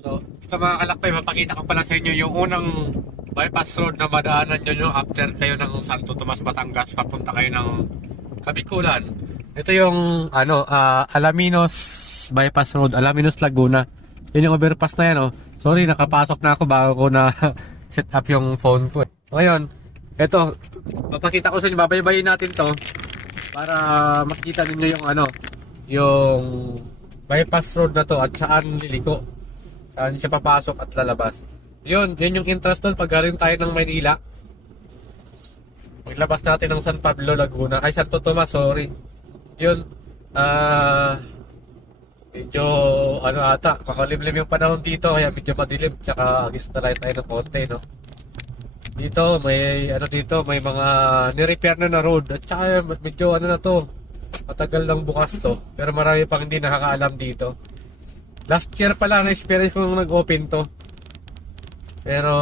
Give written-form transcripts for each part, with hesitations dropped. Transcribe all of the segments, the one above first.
So, ito mga kalakbay, mapakita ko pala sa inyo yung unang bypass road na madaanan nyo after kayo ng Santo Tomas, Batangas, papunta kayo ng Kabikulan. Ito yung Alaminos bypass road, Alaminos Laguna. Yun yung overpass na yan, oh. Sorry, nakapasok na ako bago ko na set up yung phone ko. Ngayon, ito, mapakita ko sa inyo, babaybayin natin to para makikita ninyo yung yung bypass road na to at saan liliko. Saan siya papasok at lalabas. Yun yung entrance doon pag galing tayo ng Maynila. Paglabas natin ng San Pablo, Laguna. Ay, Santo Tomas, sorry. Yun, medyo, makalimlim yung panahon dito, kaya medyo madilim, tsaka agis na tayo ng konti, no? Dito, may mga nirepair na road, at tsaka medyo na to, matagal lang bukas to, pero marami pang hindi nakakaalam dito. Last year pala na-experience ko nung nag-open to. Pero,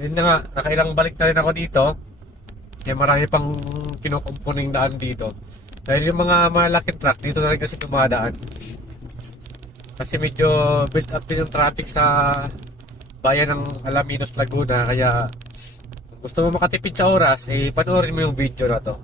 yun na nga, nakailang balik na rin ako dito. Kaya marami pang kinukumpuning daan dito. Dahil yung mga malaking truck, dito na rin kasi tumadaan. Kasi medyo build up din yung traffic sa bayan ng Alaminos, Laguna. Kaya, kung gusto mo makatipid sa oras, panoorin mo yung video na to.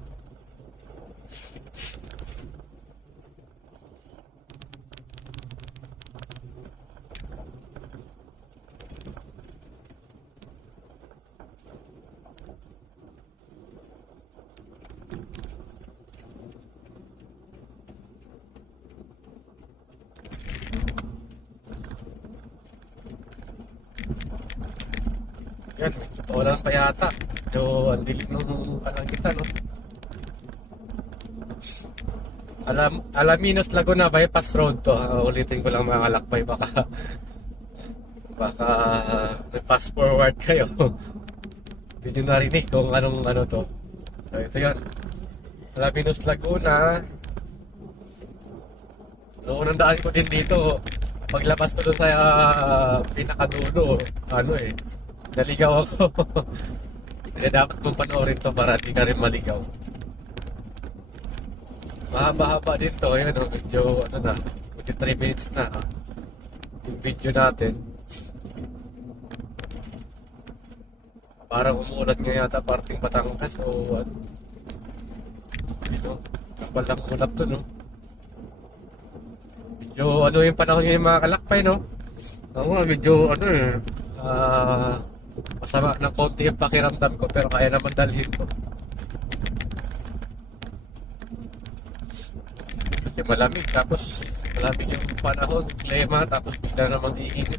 Yan, ulan pa yata. So, ang dilim nung kalangitan, no? Alaminos Laguna bypass road to. Ulitin ko lang mga kalakbay, baka may fast forward kayo. Hindi nyo narinig kung anong to. So, ito yan. Alaminos Laguna. So, unang daan ko din dito. Paglabas ko doon sa pinakadulo, naligaw ako. Kaya dapat mong panoorin to para di ka rin maligaw. Mahaba-haba din to. Ayan, medyo 3 minutes na yung video natin. Parang umuulan nga yata parting Batangas o what. Kapal lang ulap to, no? Medyo yung panahon yung mga kalakpay, no? Medyo masama ng konti yung pakiramdam ko, pero kaya naman dalhin ko. Kasi malamig, tapos malamig yung panahon, klima, tapos bigla namang iinit.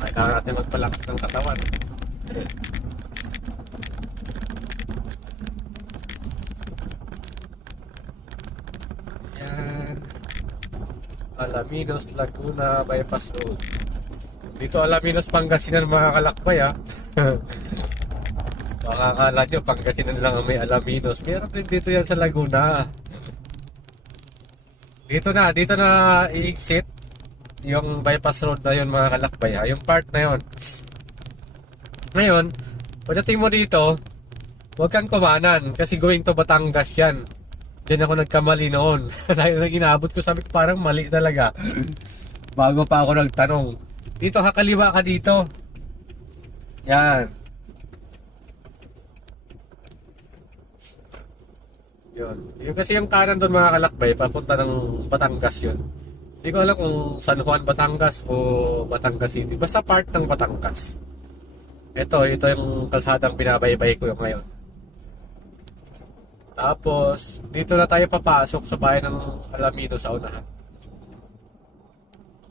Kailangan natin magpalakas ng katawan. Alaminos Laguna bypass road. Dito Alaminos, Pangasinan mga kalakbay, ha. Baka akala nyo Pangasinan lang ang may Alaminos. Meron din dito yan sa Laguna. Dito na i-exit yung bypass road na yun mga kalakbay, ha. Yung part na yun. Ngayon, pagdating mo dito, huwag kang kumanan kasi going to Batangas yan. Diyan ako nagkamali noon. Dahil nang inaabot ko, sabi ko parang mali talaga. Bago pa ako nagtanong. Dito, kakaliwa ka dito. Yan. Yun. Yung kasi yung kanan doon mga kalakbay, papunta ng Batangas yun. Hindi ko alam kung San Juan, Batangas o Batangas City. Basta part ng Batangas. Ito yung kalsadang binabaybay ko yung ngayon. Tapos, dito na tayo papasok sa bayan ng Alaminos sa unahan.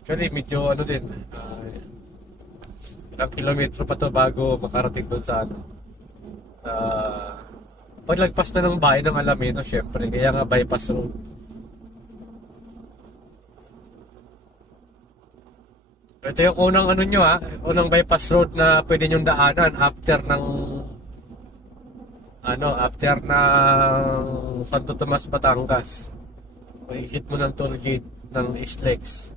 Actually, medyo ilang kilometro pa to bago makarating doon sa sa paglagpas na ng bayan ng Alaminos, syempre, kaya nga bypass road. Ito yung unang unang bypass road na pwede nyong daanan after ng Santo Tomas, Batangas. Pag-exit mo ng toll gate ng Islex,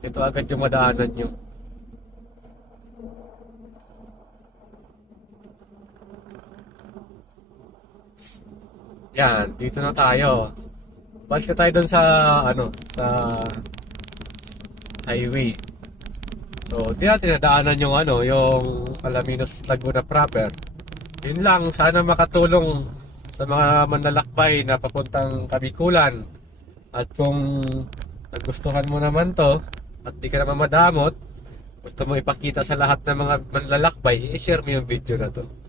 ito agad yung madaanan nyo. Yan, dito na tayo. Balik na tayo dun sa, sa highway. So, di natin nadaanan yung yung Alaminos Laguna proper. Yun lang, sana makatulong sa mga manlalakbay na papuntang Kabikulan. At kung nagustuhan mo naman to, at di ka naman madamot, gusto mo ipakita sa lahat ng mga manlalakbay, i-share mo yung video na to.